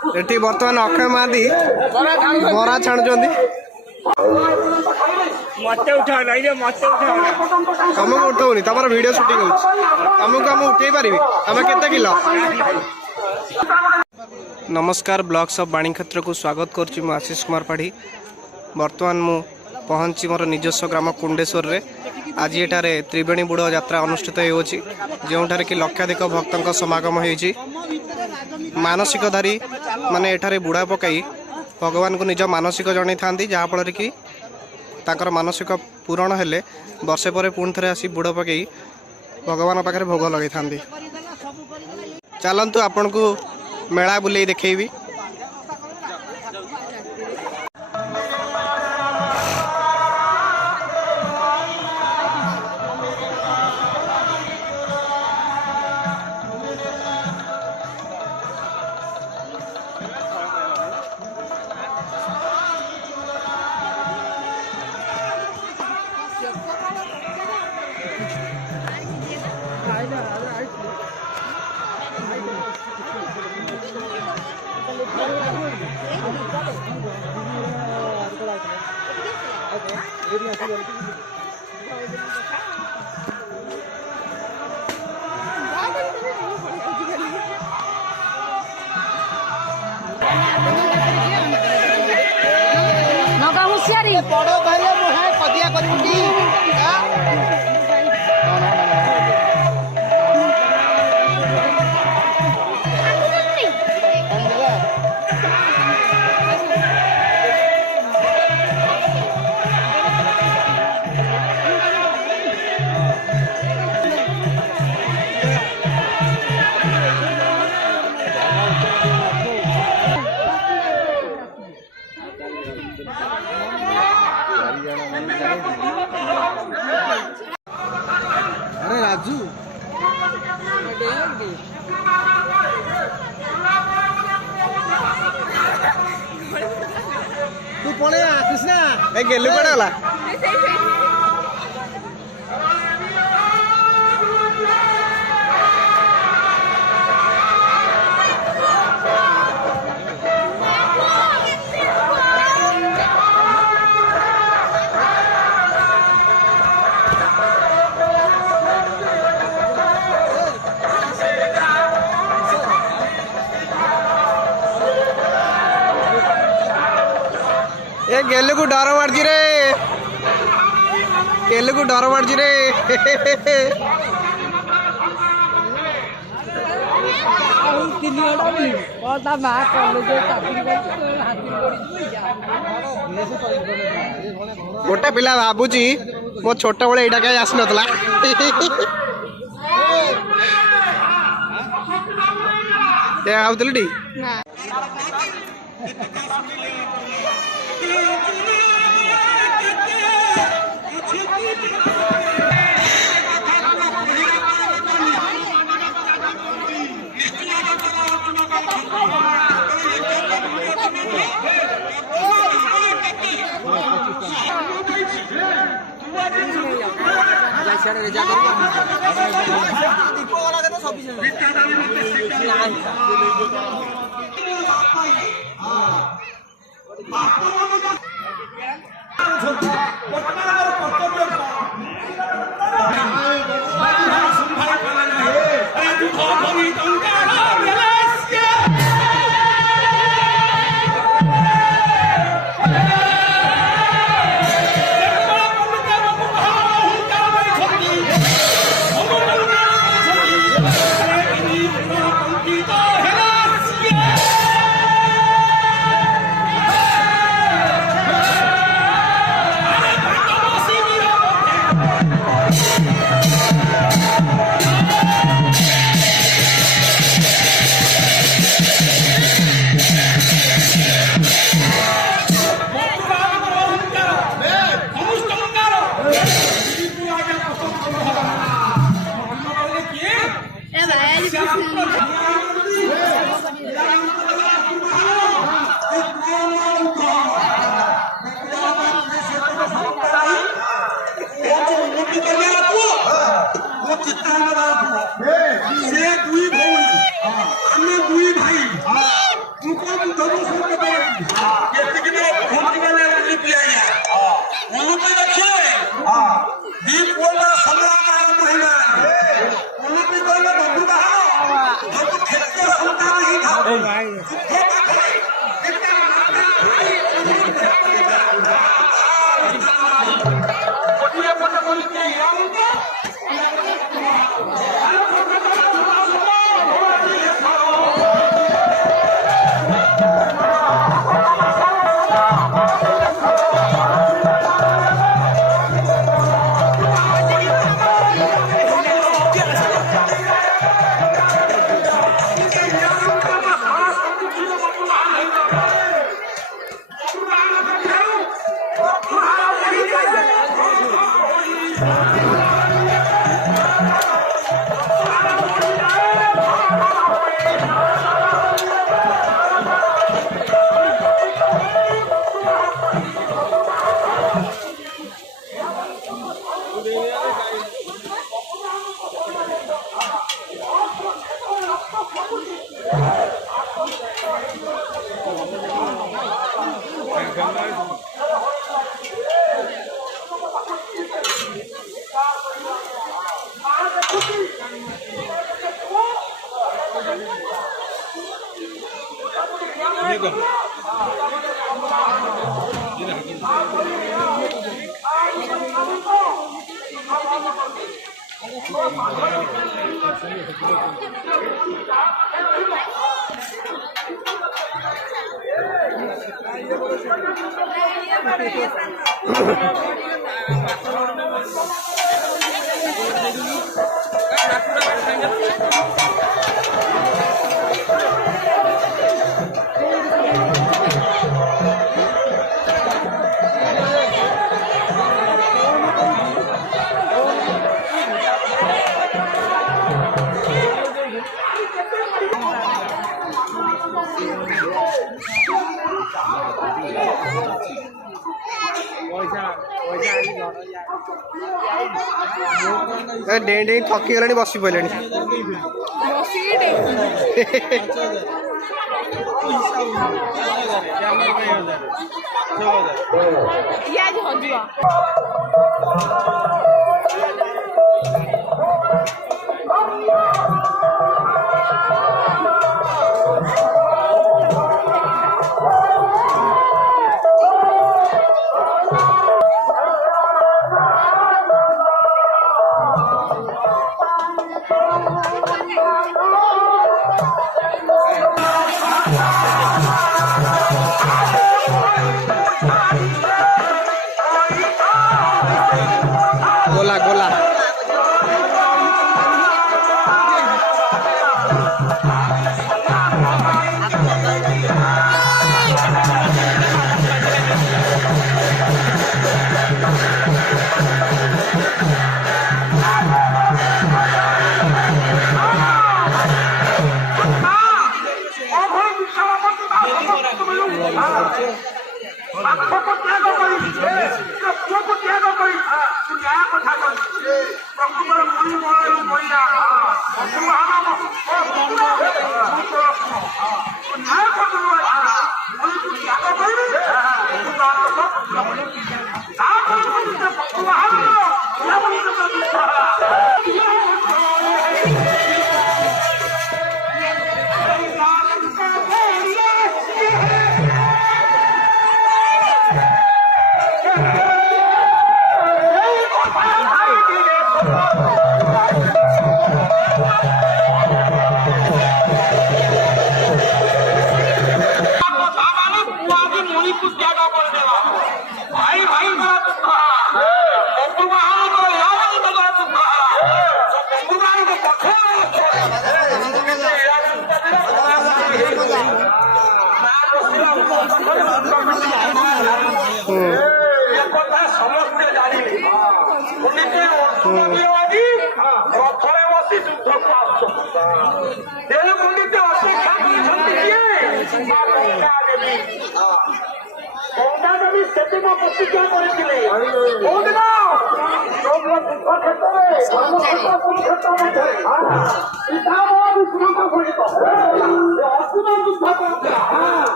Eighty बर्तमान अक्षय महादी बरा छाणुचंदी मते उठाओ नहीं रे मते उठाओ तुमको उठाऊनी तुम वीडियो शूटिंग हो तुमको हम उठे पारि तुम केते किलो। नमस्कार ब्लॉग्स ऑफ बाणीक्षेत्र को स्वागत करुच्ची मु आशीष कुमार पाढ़ी। बर्तमान मु पहुंची मोर निजस्व ग्राम कुंडेश्वर रे। आज एठारे त्रिवेणी बुड़ यात्रा अनुष्ठित होउछि जोठारे कि लक्षाधिक भक्तों समागम होइछि। मानसिकधारी माने एठारे बुड़ा पकाई भगवान को निज मानसिक जणै थांती जहाँफल कि ताकर मानसिक पूरण हेले वर्षे पर पुणी थे आसी बुड़ पकई भगवान पाखे भोग लगे था। चलतु आपण को मेला बुले देखी। नगा होशियारी बड़ो कहले मुहे कदिया करिबुटी अरे राजू तू पड़े कृष्णा ए गेलु पड़ा वाला ए गेलु को डर मारजी रे गेलु को डर मारजी रे गोटे पिला भावुची मो छोट बड़े यहाँ कहीं आस नाला भावुली से दुई भौणी आमे दुई भाई तुमको डें डें थकी गलानी बसी पड़े गोला गोला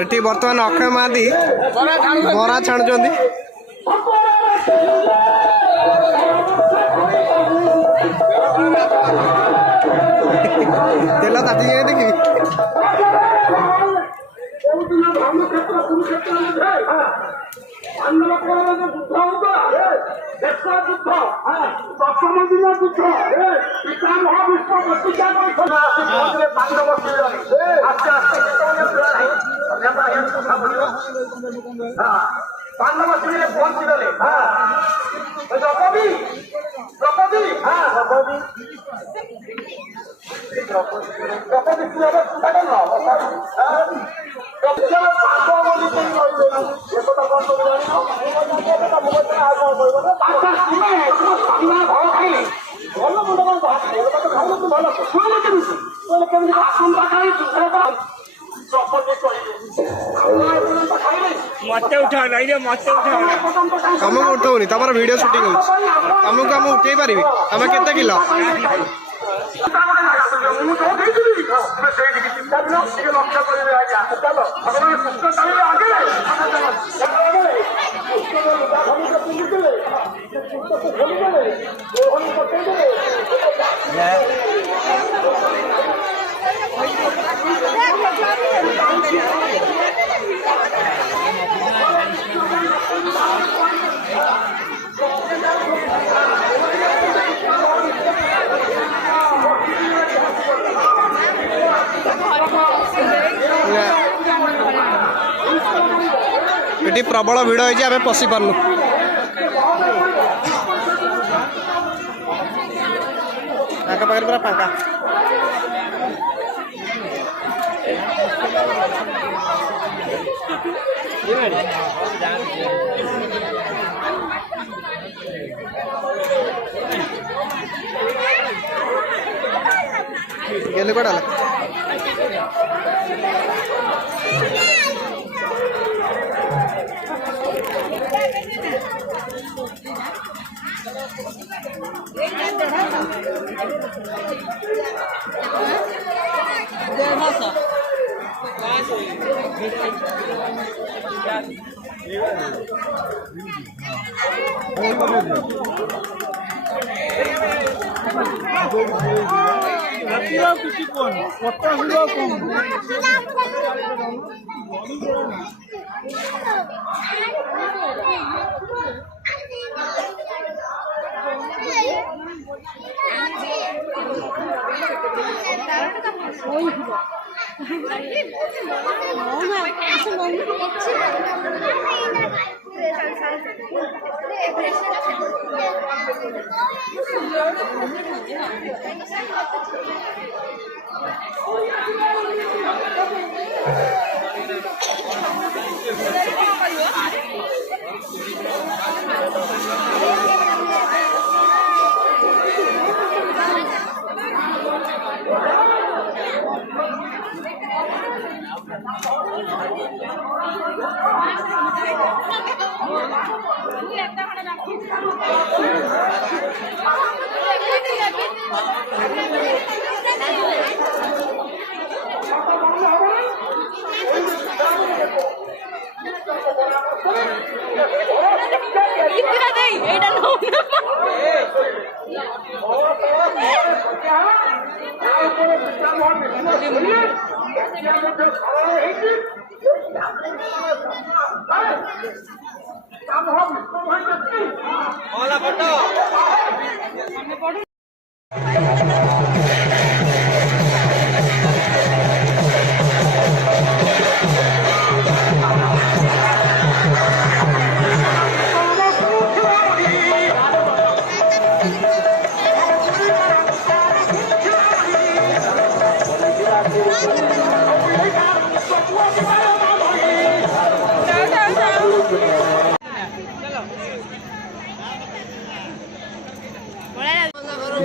ଏଠି ବର୍ତ୍ତମାନ ଅକ୍ଷୟ ମହାନ୍ତି ବରା ଛାଣୁଛନ୍ତି। ତେଲ ତାତି ଯାଏ ଦେଖିବି। पांडव शिविरे पहुंचीगले द्रौपदी मत उठा नहीं रे मत उठा तुमको उठाऊनी तुम वीडियो शूटिंग हो तुमको आम उठे पारि तुम केते किलो ये प्रबल भिड़ होती आम पशि पार्नु पाखे पूरा फांका गेले कड़ा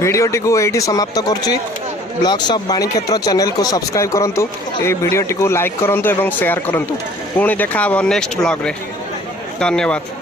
भिडियोटी को ये समाप्त करुच्ची। ब्लॉग्स ऑफ बाणीक्षेत्र चैनल को सब्सक्राइब करंतु, ये भिडियोटी को लाइक करंतु एवं शेयर करंतु। पुणी देखा नेक्स्ट ब्लॉग रे। धन्यवाद।